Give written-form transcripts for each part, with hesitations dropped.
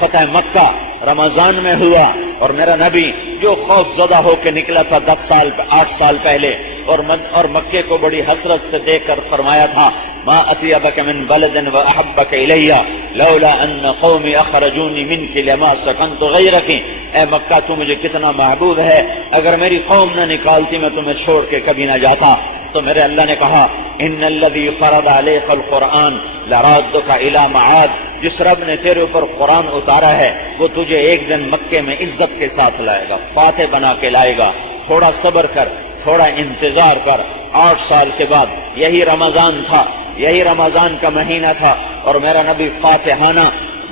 فتح مکہ رمضان میں ہوا، اور میرا نبی جو خوف زدہ ہو کے نکلا تھا 8 سال پہلے، اور مکے کو بڑی حسرت سے دیکھ کر فرمایا تھا ما اطیبک من بلد واحبک الی لولا ان قومی اخرجونی منک لما سکنت غیرک، اے مکہ تو مجھے کتنا محبوب ہے، اگر میری قوم نہ نکالتی میں تمہیں چھوڑ کے کبھی نہ جاتا۔ تو میرے اللہ نے کہا ان الذی فرض علیک القرآن لرادک الی معاد، جس رب نے تیرے اوپر قرآن اتارا ہے وہ تجھے ایک دن مکے میں عزت کے ساتھ لائے گا، فاتح بنا کے لائے گا، تھوڑا صبر کر، تھوڑا انتظار کر۔ 8 سال کے بعد یہی رمضان تھا، یہی رمضان کا مہینہ تھا، اور میرا نبی فاتحانہ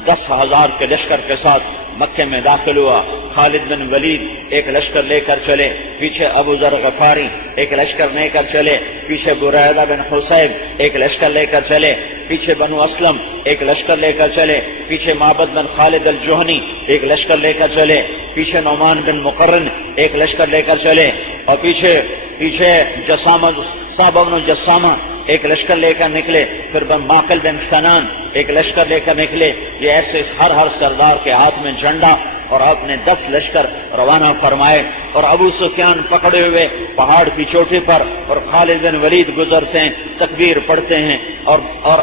10,000 کے لشکر کے ساتھ مکے میں داخل ہوا۔ خالد بن ولید ایک لشکر لے کر چلے، پیچھے ابو ذر غفاری ایک لشکر لے کر چلے، پیچھے بریدہ بن حصیب ایک لشکر لے کر چلے، پیچھے بنو اسلم ایک لشکر لے کر چلے، پیچھے معبد بن خالد الجہنی ایک لشکر لے کر چلے، پیچھے نعمان بن مقرن ایک لشکر لے کر چلے، اور پیچھے صعب بن جسامہ ایک لشکر لے کر نکلے، پھر معقل بن سنان ایک لشکر لے کر نکلے۔ یہ ایسے ہر سردار کے ہاتھ میں جھنڈا، اور آپ نے 10 لشکر روانہ فرمائے، اور ابو سفیان پکڑے ہوئے پہاڑ کی چوٹی پر، اور خالد بن ولید گزرتے ہیں تکبیر پڑھتے ہیں، اور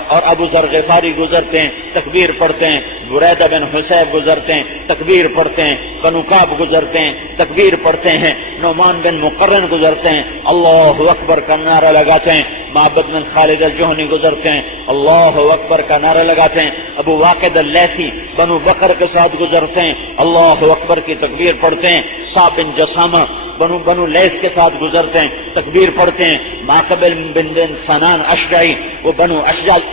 ابو ذر غفاری گزرتے ہیں تکبیر پڑھتے ہیں، بریدہ بن حصیب گزرتے ہیں تکبیر پڑھتے ہیں، بنو کعب گزرتے ہیں تکبیر پڑھتے ہیں، نعمان بن مقرن گزرتے ہیں اللہ اکبر کا نعرہ لگاتے ہیں، معبد بن خالد الجہنی گزرتے ہیں اللہ اکبر کا نعرہ لگاتے ہیں، ابو واقد اللیثی بنو بکر کے ساتھ گزرتے ہیں اللہ اکبر کی تکبیر پڑھتے ہیں، صعب بن جسامہ بنو لیث کے ساتھ گزرتے ہیں تکبیر پڑھتے ہیں، معقل بن سنان اشجعی وہ بنو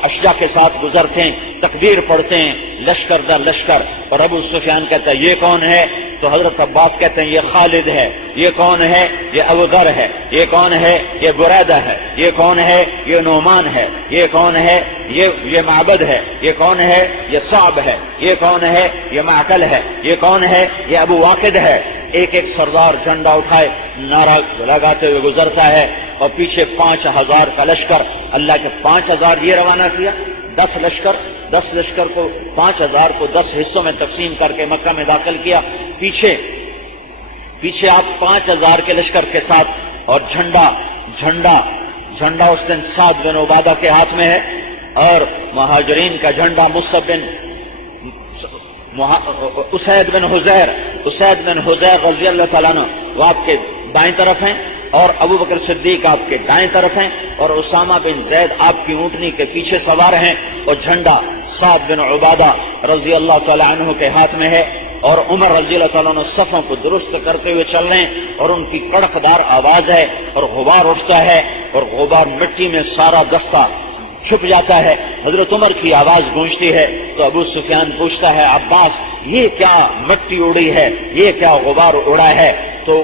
اشجع کے ساتھ گزرتے ہیں تکبیر پڑھتے ہیں، لشکر در لشکر۔ اور ابو سفیان کہتا ہے یہ کون ہے؟ تو حضرت عباس کہتے ہیں یہ خالد ہے۔ یہ کون ہے؟ یہ ابو ذر ہے۔ یہ کون ہے؟ یہ بریدہ ہے۔ یہ کون ہے؟ یہ نعمان ہے۔ یہ کون ہے؟ یہ معبد ہے۔ یہ کون ہے؟ یہ صعب ہے۔ یہ کون ہے؟ یہ معقل ہے۔ یہ کون ہے؟ یہ ابو واقد ہے۔ ایک ایک سردار جھنڈا اٹھائے نعرہ لگاتے ہوئے گزرتا ہے، اور پیچھے 5,000 کا لشکر، اللہ کے 5,000 یہ روانہ کیا، 10 لشکر کو 5,000 کو 10 حصوں میں تقسیم کر کے مکہ میں داخل کیا۔ پیچھے آپ 5,000 کے لشکر کے ساتھ، اور جھنڈا اس دن سعد بن عبادہ کے ہاتھ میں ہے، اور مہاجرین کا جھنڈا مصعب بن اسید بن حضیر رضی اللہ تعالیٰ عنہ وہ آپ کے بائیں طرف ہیں، اور ابو بکر صدیق آپ کے دائیں طرف ہیں، اور اسامہ بن زید آپ کی اونٹنی کے پیچھے سوار ہیں، اور جھنڈا سعد بن عبادہ رضی اللہ تعالیٰ عنہ کے ہاتھ میں ہے، اور عمر رضی اللہ تعالیٰ عنہ صفوں کو درست کرتے ہوئے چل رہے ہیں، اور ان کی کڑکدار آواز ہے، اور غبار اٹھتا ہے، اور غبار مٹی میں سارا دستہ چھپ جاتا ہے، حضرت عمر کی آواز گونجتی ہے، تو ابو سفیان پوچھتا ہے عباس یہ کیا مٹی اڑی ہے، یہ کیا غبار اڑا ہے؟ تو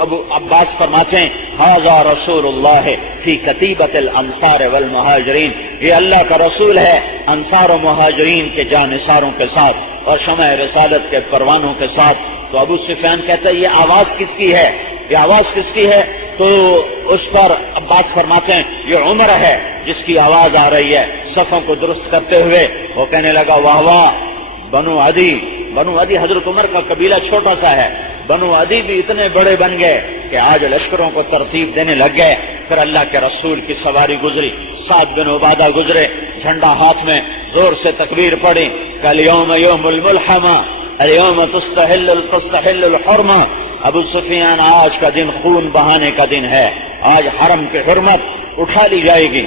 ابو عباس فرماتے ہیں ھذا رسول اللہ فی کتیبۃ الانصار والمہاجرین، یہ اللہ کا رسول ہے انصار و مہاجرین کے جانثاروں کے ساتھ، اور شمع رسالت کے پروانوں کے ساتھ۔ تو ابو سفیان کہتا ہے یہ آواز کس کی ہے؟ یہ آواز کس کی ہے؟ تو اس پر عباس فرماتے ہیں یہ عمر ہے جس کی آواز آ رہی ہے صفوں کو درست کرتے ہوئے۔ وہ کہنے لگا واہ واہ، بنو عدی حضرت عمر کا قبیلہ چھوٹا سا ہے، بنو عدی بھی اتنے بڑے بن گئے کہ آج لشکروں کو ترتیب دینے لگ گئے۔ پھر اللہ کے رسول کی سواری گزری، سعد بن عبادہ گزرے، جھنڈا ہاتھ میں، زور سے تکبیر پڑی، کالیوم یوم الملحمہ اليوم تستحل الحرمہ۔ ابو سفیان آج کا دن خون بہانے کا دن ہے، آج حرم کی حرمت اٹھا لی جائے گی۔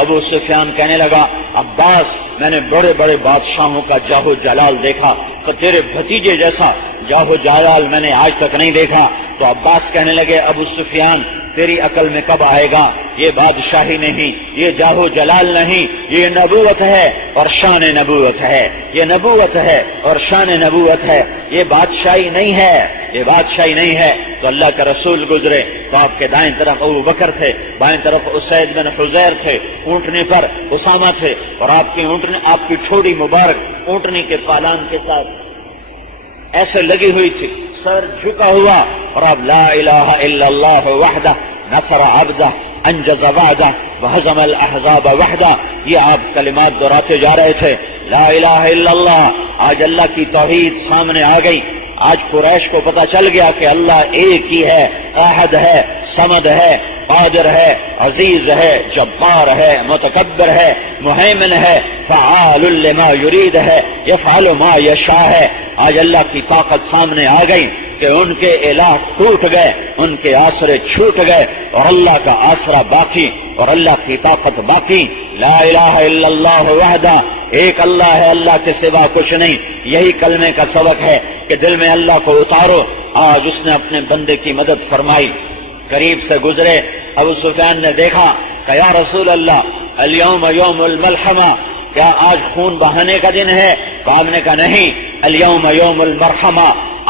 ابو سفیان کہنے لگا عباس میں نے بڑے بڑے بادشاہوں کا جاہو جلال دیکھا، تو تیرے بھتیجے جیسا جاہو جلال میں نے آج تک نہیں دیکھا۔ تو عباس کہنے لگے ابو سفیان تیری عقل میں کب آئے گا، یہ بادشاہی نہیں، یہ جاہو جلال نہیں، یہ نبوت ہے اور شان نبوت ہے، یہ نبوت ہے اور شان نبوت ہے، یہ بادشاہی نہیں ہے، یہ بادشاہی نہیں ہے۔ تو اللہ کا رسول گزرے تو آپ کے دائیں طرف ابو بکر تھے، بائیں طرف اسید بن حضیر تھے، اونٹنی پر اسامہ تھے، اور آپ کی ٹھوڑی مبارک اونٹنی کے پالان کے ساتھ ایسے لگی ہوئی تھی، سر جھکا ہوا، اور اب لا الہ الا اللہ وحدہ نصر عبدہ انجز وعدہ وہزم الاحزاب وحدہ، یہ آپ کلمات دہراتے جا رہے تھے، لا الہ الا اللہ آج اللہ کی توحید سامنے آ گئی. آج قریش کو پتا چل گیا کہ اللہ ایک ہی ہے، احد ہے، صمد ہے، قادر ہے، عزیز ہے، جبار ہے، متکبر ہے، مہیمن ہے، فعال لما یرید ہے، یفعل ما یشاء ہے. آج اللہ کی طاقت سامنے آ گئی کہ ان کے الہ ٹوٹ گئے، ان کے آسرے چھوٹ گئے، اور اللہ کا آسرا باقی اور اللہ کی طاقت باقی. لا الہ الا اللہ وحدہ، ایک اللہ ہے، اللہ کے سوا کچھ نہیں. یہی کلمے کا سبق ہے کہ دل میں اللہ کو اتارو. آج اس نے اپنے بندے کی مدد فرمائی. قریب سے گزرے ابو سفیان نے دیکھا کہ یا رسول اللہ الیوم یوم الملحمہ، کیا آج خون بہانے کا دن ہے؟ تو آپ نے کہا نہیں، الیوم یوم المرحمہ،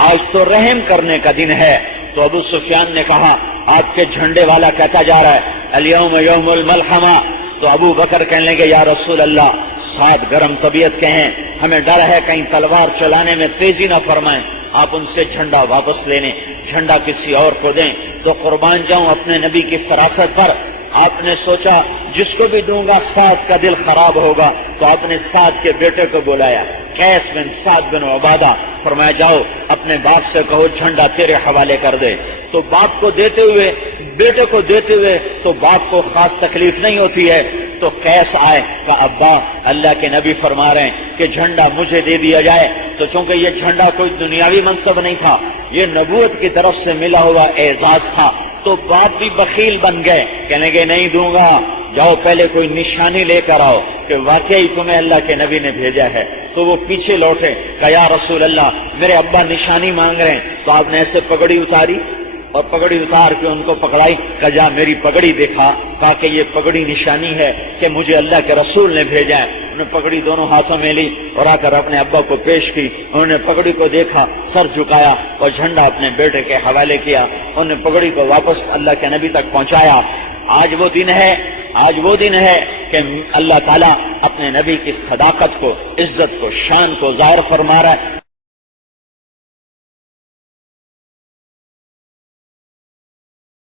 آج تو رحم کرنے کا دن ہے. تو ابو سفیان نے کہا آپ کے جھنڈے والا کہتا جا رہا ہے الیوم یوم الملحمہ. تو ابو بکر کہنے لگے یا رسول اللہ، ساتھ گرم طبیعت کے ہیں، ہمیں ڈر ہے کہیں تلوار چلانے میں تیزی نہ فرمائیں، آپ ان سے جھنڈا واپس لے لیں، جھنڈا کسی اور کو دیں تو قربان جاؤں اپنے نبی کی فراست پر. آپ نے سوچا جس کو بھی دوں گا سعد کا دل خراب ہوگا، تو آپ نے سعد کے بیٹے کو بلایا، قیس بن سعد بن عبادہ. فرمایا جاؤ اپنے باپ سے کہو جھنڈا تیرے حوالے کر دے. تو باپ کو دیتے ہوئے، بیٹے کو دیتے ہوئے تو باپ کو خاص تکلیف نہیں ہوتی ہے. تو قیس آئے کہ ابا اللہ کے نبی فرما رہے ہیں کہ جھنڈا مجھے دے دیا جائے. تو چونکہ یہ جھنڈا کوئی دنیاوی منصب نہیں تھا، یہ نبوت کی طرف سے ملا ہوا اعزاز تھا، تو باپ بھی بخیل بن گئے، کہنے گے نہیں دوں گا، جاؤ پہلے کوئی نشانی لے کر آؤ کہ واقعی تمہیں اللہ کے نبی نے بھیجا ہے. تو وہ پیچھے لوٹے کہ یا رسول اللہ میرے ابا نشانی مانگ رہے ہیں. تو آپ نے ایسے پگڑی اتاری اور پگڑی اتار کے ان کو پکڑائی کہ جا میری پگڑی دیکھا، کہا کہ یہ پگڑی نشانی ہے کہ مجھے اللہ کے رسول نے بھیجا ہے. انہوں نے پگڑی دونوں ہاتھوں میں لی اور آ کر اپنے ابا کو پیش کی. انہوں نے پگڑی کو دیکھا، سر جھکایا اور جھنڈا اپنے بیٹے کے حوالے کیا. انہوں نے پگڑی کو واپس اللہ کے نبی تک پہنچایا. آج وہ دن ہے، آج وہ دن ہے کہ اللہ تعالیٰ اپنے نبی کی صداقت کو، عزت کو، شان کو ظاہر فرما رہا ہے.